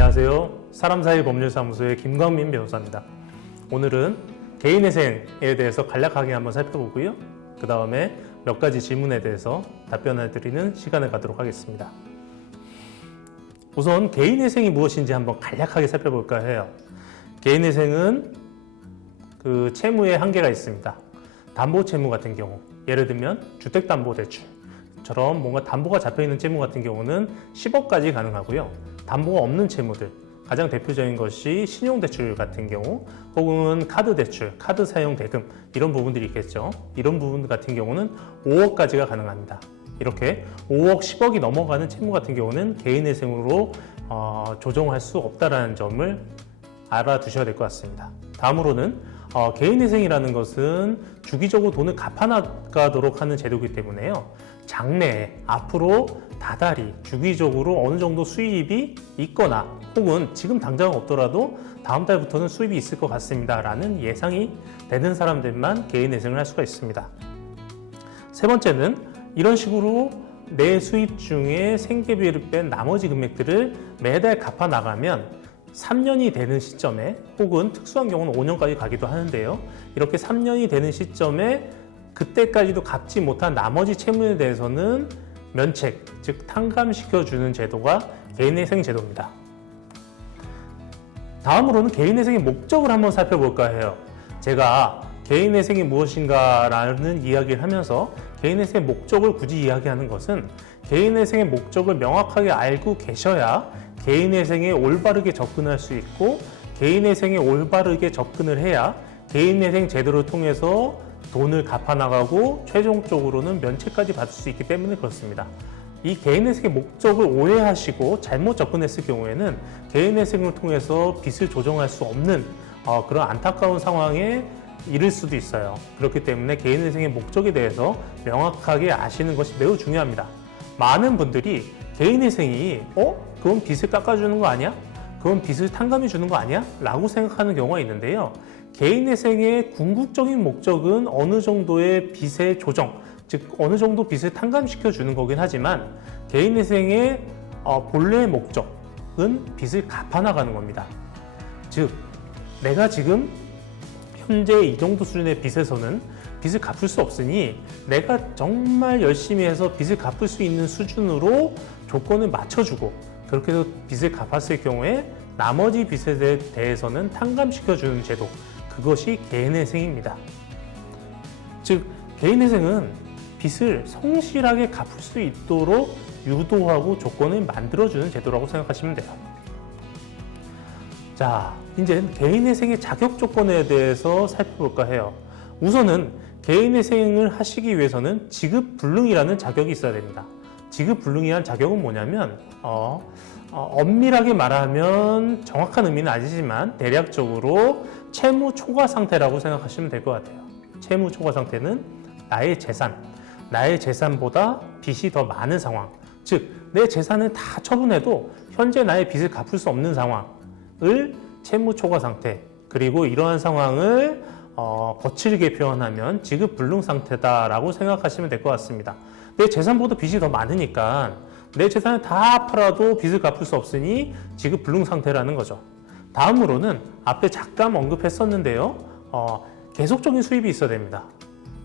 안녕하세요. 사람사이법률사무소의 김광민 변호사입니다. 오늘은 개인회생에 대해서 간략하게 한번 살펴보고요. 그 다음에 몇 가지 질문에 대해서 답변해 드리는 시간을 갖도록 하겠습니다. 우선 개인회생이 무엇인지 한번 간략하게 살펴볼까 해요. 개인회생은 그 채무에 한계가 있습니다. 담보채무 같은 경우, 예를 들면 주택담보대출처럼 뭔가 담보가 잡혀있는 채무 같은 경우는 10억까지 가능하고요. 담보가 없는 채무들, 가장 대표적인 것이 신용대출 같은 경우 혹은 카드대출, 카드 사용 대금 이런 부분들이 있겠죠. 이런 부분 같은 경우는 5억까지가 가능합니다. 이렇게 5억, 10억이 넘어가는 채무 같은 경우는 개인회생으로 조정할 수 없다는 점을 알아두셔야 될 것 같습니다. 다음으로는 개인회생이라는 것은 주기적으로 돈을 갚아나가도록 하는 제도이기 때문에요. 장래에 앞으로 다달이 주기적으로 어느 정도 수입이 있거나 혹은 지금 당장 없더라도 다음 달부터는 수입이 있을 것 같습니다 라는 예상이 되는 사람들만 개인회생을 할 수가 있습니다. 세 번째는 이런 식으로 내 수입 중에 생계비를 뺀 나머지 금액들을 매달 갚아 나가면 3년이 되는 시점에 혹은 특수한 경우는 5년까지 가기도 하는데요. 이렇게 3년이 되는 시점에 그때까지도 갚지 못한 나머지 채무에 대해서는 면책, 즉 탕감시켜주는 제도가 개인회생 제도입니다. 다음으로는 개인회생의 목적을 한번 살펴볼까 해요. 제가 개인회생이 무엇인가 라는 이야기를 하면서 개인회생의 목적을 굳이 이야기하는 것은 개인회생의 목적을 명확하게 알고 계셔야 개인회생에 올바르게 접근할 수 있고 개인회생에 올바르게 접근을 해야 개인회생 제도를 통해서 돈을 갚아나가고 최종적으로는 면책까지 받을 수 있기 때문에 그렇습니다. 이 개인회생의 목적을 오해하시고 잘못 접근했을 경우에는 개인회생을 통해서 빚을 조정할 수 없는 그런 안타까운 상황에 이를 수도 있어요. 그렇기 때문에 개인회생의 목적에 대해서 명확하게 아시는 것이 매우 중요합니다. 많은 분들이 개인회생이 그건 빚을 깎아주는 거 아니야? 그건 빚을 탕감해 주는 거 아니야? 라고 생각하는 경우가 있는데요. 개인회생의 궁극적인 목적은 어느 정도의 빚의 조정, 즉 어느 정도 빚을 탕감시켜 주는 거긴 하지만 개인회생의 본래의 목적은 빚을 갚아나가는 겁니다. 즉 내가 지금 현재 이 정도 수준의 빚에서는 빚을 갚을 수 없으니 내가 정말 열심히 해서 빚을 갚을 수 있는 수준으로 조건을 맞춰주고 그렇게 해서 빚을 갚았을 경우에 나머지 빚에 대해서는 탕감시켜주는 제도, 그것이 개인회생입니다. 즉 개인회생은 빚을 성실하게 갚을 수 있도록 유도하고 조건을 만들어주는 제도라고 생각하시면 돼요. 자, 이제 개인회생의 자격 조건에 대해서 살펴볼까 해요. 우선은 개인회생을 하시기 위해서는 지급불능이라는 자격이 있어야 됩니다. 지급불능이라는 자격은 뭐냐면 엄밀하게 말하면 정확한 의미는 아니지만 대략적으로 채무 초과 상태라고 생각하시면 될 것 같아요. 채무 초과 상태는 나의 재산보다 빚이 더 많은 상황, 즉 내 재산을 다 처분해도 현재 나의 빚을 갚을 수 없는 상황을 채무 초과 상태, 그리고 이러한 상황을 거칠게 표현하면 지급불능 상태다라고 생각하시면 될 것 같습니다. 내 재산보다 빚이 더 많으니까 내 재산을 다 팔아도 빚을 갚을 수 없으니 지급불능 상태라는 거죠. 다음으로는 앞에 잠깐 언급했었는데요. 계속적인 수입이 있어야 됩니다.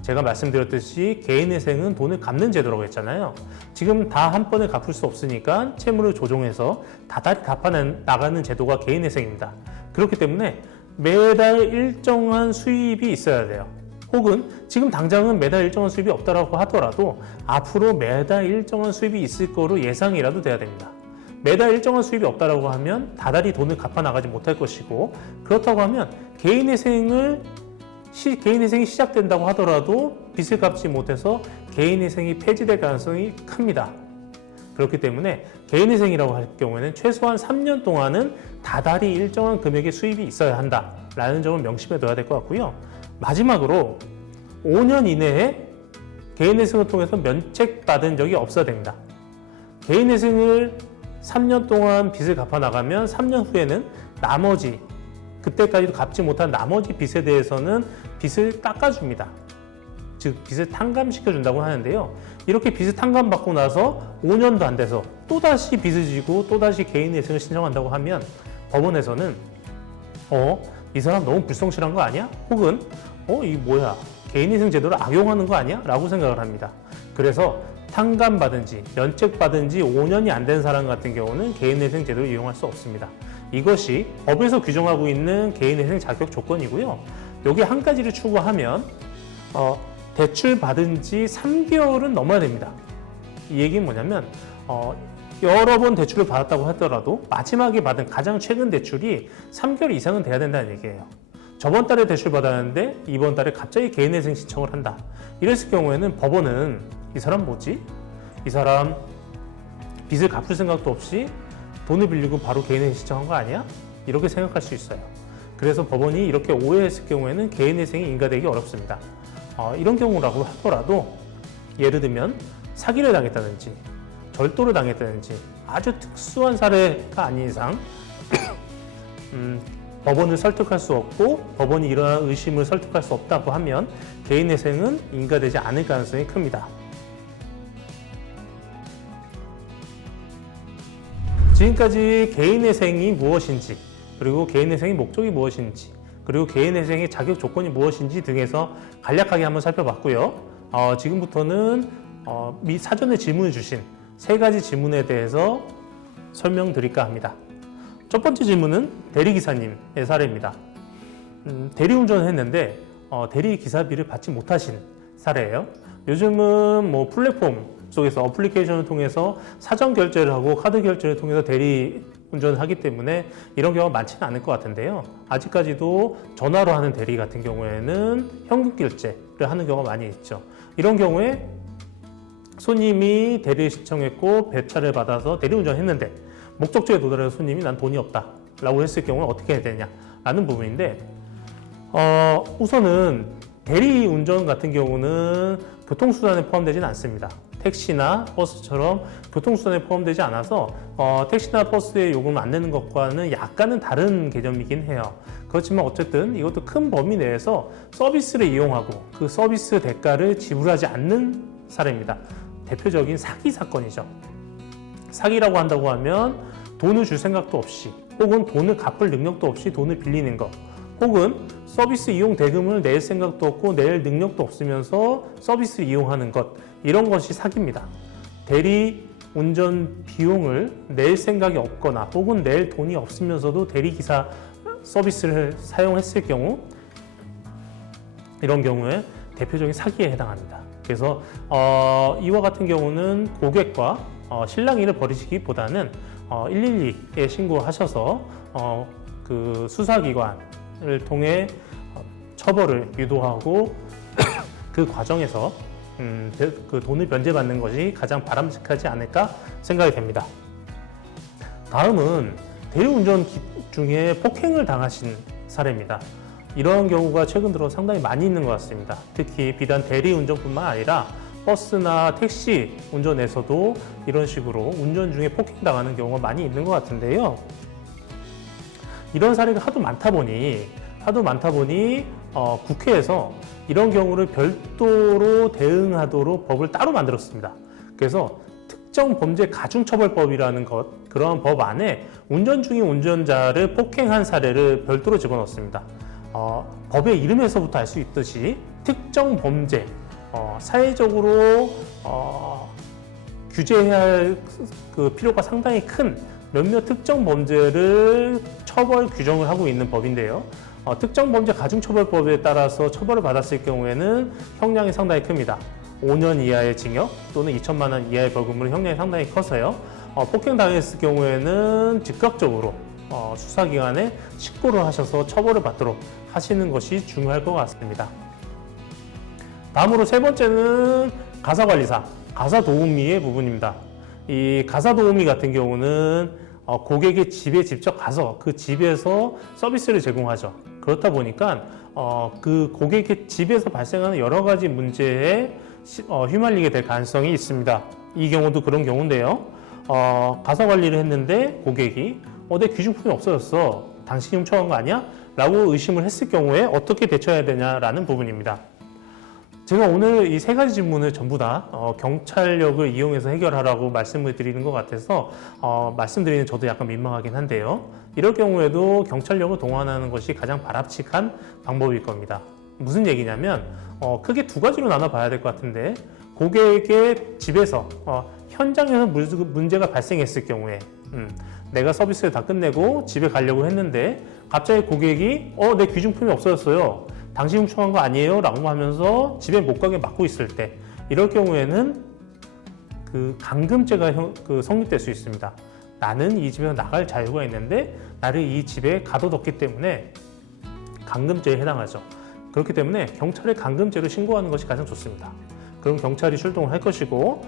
제가 말씀드렸듯이 개인회생은 돈을 갚는 제도라고 했잖아요. 지금 다 한 번에 갚을 수 없으니까 채무를 조정해서 다달이 갚아나가는 제도가 개인회생입니다. 그렇기 때문에 매달 일정한 수입이 있어야 돼요. 혹은 지금 당장은 매달 일정한 수입이 없다고 하더라도 앞으로 매달 일정한 수입이 있을 거로 예상이라도 돼야 됩니다. 매달 일정한 수입이 없다고 하면 다달이 돈을 갚아나가지 못할 것이고, 그렇다고 하면 개인회생이 시작된다고 하더라도 빚을 갚지 못해서 개인회생이 폐지될 가능성이 큽니다. 그렇기 때문에 개인회생이라고 할 경우에는 최소한 3년 동안은 다달이 일정한 금액의 수입이 있어야 한다라는 점을 명심해 둬야 될 것 같고요. 마지막으로 5년 이내에 개인회생을 통해서 면책받은 적이 없어야 됩니다. 개인회생을 3년 동안 빚을 갚아 나가면 3년 후에는 나머지 그때까지도 갚지 못한 나머지 빚에 대해서는 빚을 깎아줍니다. 즉 빚을 탕감시켜 준다고 하는데요. 이렇게 빚을 탕감받고 나서 5년도 안 돼서 또다시 빚을 지고 또다시 개인회생을 신청한다고 하면 법원에서는 이 사람 너무 불성실한 거 아니야? 혹은 이 뭐야, 개인회생 제도를 악용하는 거 아니야? 라고 생각을 합니다. 그래서 탕감받은 지, 면책받은 지 5년이 안 된 사람 같은 경우는 개인회생 제도를 이용할 수 없습니다. 이것이 법에서 규정하고 있는 개인회생 자격 조건이고요. 여기 한 가지를 추가하면 대출 받은 지 3개월은 넘어야 됩니다. 이 얘기는 뭐냐면 여러 번 대출을 받았다고 하더라도 마지막에 받은 가장 최근 대출이 3개월 이상은 돼야 된다는 얘기예요. 저번 달에 대출 받았는데 이번 달에 갑자기 개인회생 신청을 한다. 이랬을 경우에는 법원은 이 사람 뭐지? 이 사람 빚을 갚을 생각도 없이 돈을 빌리고 바로 개인회생 신청한 거 아니야? 이렇게 생각할 수 있어요. 그래서 법원이 이렇게 오해했을 경우에는 개인회생이 인가되기 어렵습니다. 이런 경우라고 하더라도 예를 들면 사기를 당했다든지 절도를 당했다든지 아주 특수한 사례가 아닌 이상 법원을 설득할 수 없고 법원이 이러한 의심을 설득할 수 없다고 하면 개인회생은 인가되지 않을 가능성이 큽니다. 지금까지 개인회생이 무엇인지, 그리고 개인회생의 목적이 무엇인지, 그리고 개인회생의 자격 조건이 무엇인지 등에서 간략하게 한번 살펴봤고요. 지금부터는 사전에 질문을 주신 3가지 질문에 대해서 설명드릴까 합니다. 첫 번째 질문은 대리기사님의 사례입니다. 대리운전을 했는데 대리기사비를 받지 못하신 사례예요. 요즘은 뭐 플랫폼 속에서 어플리케이션을 통해서 사전 결제를 하고 카드 결제를 통해서 대리 운전을 하기 때문에 이런 경우가 많지는 않을 것 같은데요. 아직까지도 전화로 하는 대리 같은 경우에는 현금 결제를 하는 경우가 많이 있죠. 이런 경우에 손님이 대리를 신청했고 배차를 받아서 대리 운전을 했는데 목적지에 도달해서 손님이 난 돈이 없다 라고 했을 경우는 어떻게 해야 되냐라는 부분인데 우선은 대리 운전 같은 경우는 교통수단에 포함되지는 않습니다. 택시나 버스처럼 교통수단에 포함되지 않아서 택시나 버스의 요금을 안 내는 것과는 약간은 다른 개념이긴 해요. 그렇지만 어쨌든 이것도 큰 범위 내에서 서비스를 이용하고 그 서비스 대가를 지불하지 않는 사례입니다. 대표적인 사기 사건이죠. 사기라고 한다고 하면 돈을 줄 생각도 없이 혹은 돈을 갚을 능력도 없이 돈을 빌리는 것, 혹은 서비스 이용 대금을 낼 생각도 없고 낼 능력도 없으면서 서비스를 이용하는 것, 이런 것이 사기입니다. 대리 운전 비용을 낼 생각이 없거나 혹은 낼 돈이 없으면서도 대리기사 서비스를 사용했을 경우, 이런 경우에 대표적인 사기에 해당합니다. 그래서 이와 같은 경우는 고객과 실랑이를 벌이시기보다는 112에 신고하셔서 그 수사기관을 통해 처벌을 유도하고 그 과정에서 그 돈을 면제받는 것이 가장 바람직하지 않을까 생각이 됩니다. 다음은 대리운전 중에 폭행을 당하신 사례입니다. 이런 경우가 최근 들어 상당히 많이 있는 것 같습니다. 특히 비단 대리운전뿐만 아니라 버스나 택시 운전에서도 이런 식으로 운전 중에 폭행당하는 경우가 많이 있는 것 같은데요. 이런 사례가 하도 많다 보니 국회에서 이런 경우를 별도로 대응하도록 법을 따로 만들었습니다. 그래서 특정범죄 가중처벌법이라는 그러한 법 안에 운전 중인 운전자를 폭행한 사례를 별도로 집어넣었습니다. 법의 이름에서부터 알 수 있듯이 특정 범죄, 사회적으로 규제해야 할 그 필요가 상당히 큰 몇몇 특정 범죄를 처벌 규정을 하고 있는 법인데요. 특정 범죄 가중처벌법에 따라서 처벌을 받았을 경우에는 형량이 상당히 큽니다. 5년 이하의 징역 또는 2천만 원 이하의 벌금으로 형량이 상당히 커서요. 폭행 당했을 경우에는 즉각적으로 수사기관에 신고를 하셔서 처벌을 받도록 하시는 것이 중요할 것 같습니다. 다음으로 3번째는 가사관리사, 가사도우미의 부분입니다. 이 가사도우미 같은 경우는 고객의 집에 직접 가서 그 집에서 서비스를 제공하죠. 그렇다 보니까 그 고객의 집에서 발생하는 여러 가지 문제에 휘말리게 될 가능성이 있습니다. 이 경우도 그런 경우인데요. 가사 관리를 했는데 고객이 내 귀중품이 없어졌어. 당신이 훔쳐간 거 아니야? 라고 의심을 했을 경우에 어떻게 대처해야 되냐라는 부분입니다. 제가 오늘 이 세 가지 질문을 전부 다 경찰력을 이용해서 해결하라고 말씀을 드리는 것 같아서 말씀드리는 저도 약간 민망하긴 한데요. 이럴 경우에도 경찰력을 동원하는 것이 가장 바람직한 방법일 겁니다. 무슨 얘기냐면 크게 두 가지로 나눠 봐야 될 것 같은데, 고객의 집에서 현장에서 문제가 발생했을 경우에 내가 서비스를 다 끝내고 집에 가려고 했는데 갑자기 고객이 내 귀중품이 없어졌어요, 당신 훔쳐간 거 아니에요? 라고 하면서 집에 못 가게 막고 있을 때, 이럴 경우에는 그 감금죄가 성립될 수 있습니다. 나는 이 집에서 나갈 자유가 있는데 나를 이 집에 가둬뒀기 때문에 감금죄에 해당하죠. 그렇기 때문에 경찰에 감금죄로 신고하는 것이 가장 좋습니다. 그럼 경찰이 출동을 할 것이고,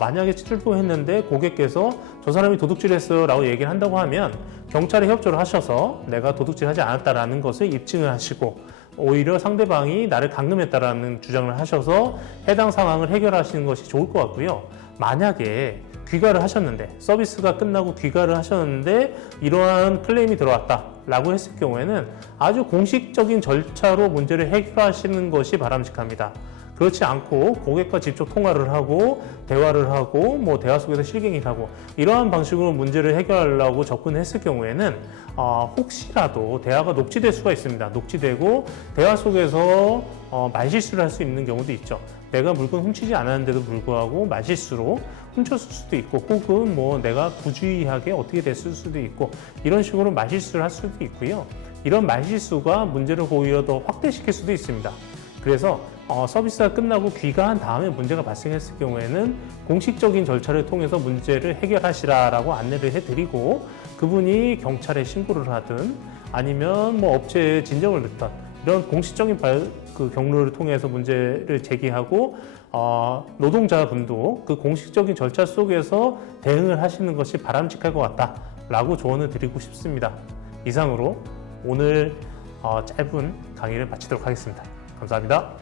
만약에 출동했는데 고객께서 저 사람이 도둑질했어요 라고 얘기를 한다고 하면 경찰에 협조를 하셔서 내가 도둑질하지 않았다라는 것을 입증을 하시고, 오히려 상대방이 나를 감금했다라는 주장을 하셔서 해당 상황을 해결하시는 것이 좋을 것 같고요. 만약에 귀가를 하셨는데, 서비스가 끝나고 귀가를 하셨는데 이러한 클레임이 들어왔다라고 했을 경우에는 아주 공식적인 절차로 문제를 해결하시는 것이 바람직합니다. 그렇지 않고 고객과 직접 통화를 하고 대화를 하고 대화 속에서 실갱이를 하고 이러한 방식으로 문제를 해결하려고 접근했을 경우에는 혹시라도 대화가 녹취될 수가 있습니다. 녹취되고 대화 속에서 말실수를 할 수 있는 경우도 있죠. 내가 물건 훔치지 않았는데도 불구하고 말실수로 훔쳤을 수도 있고, 혹은 내가 부주의하게 어떻게 됐을 수도 있고, 이런 식으로 말실수를 할 수도 있고요. 이런 말실수가 문제를 오히려 더 확대시킬 수도 있습니다. 그래서 서비스가 끝나고 귀가한 다음에 문제가 발생했을 경우에는 공식적인 절차를 통해서 문제를 해결하시라라고 안내를 해드리고, 그분이 경찰에 신고를 하든 아니면 업체에 진정을 넣든 이런 공식적인 경로를 통해서 문제를 제기하고, 노동자분도 그 공식적인 절차 속에서 대응을 하시는 것이 바람직할 것 같다라고 조언을 드리고 싶습니다. 이상으로 오늘 짧은 강의를 마치도록 하겠습니다. 감사합니다.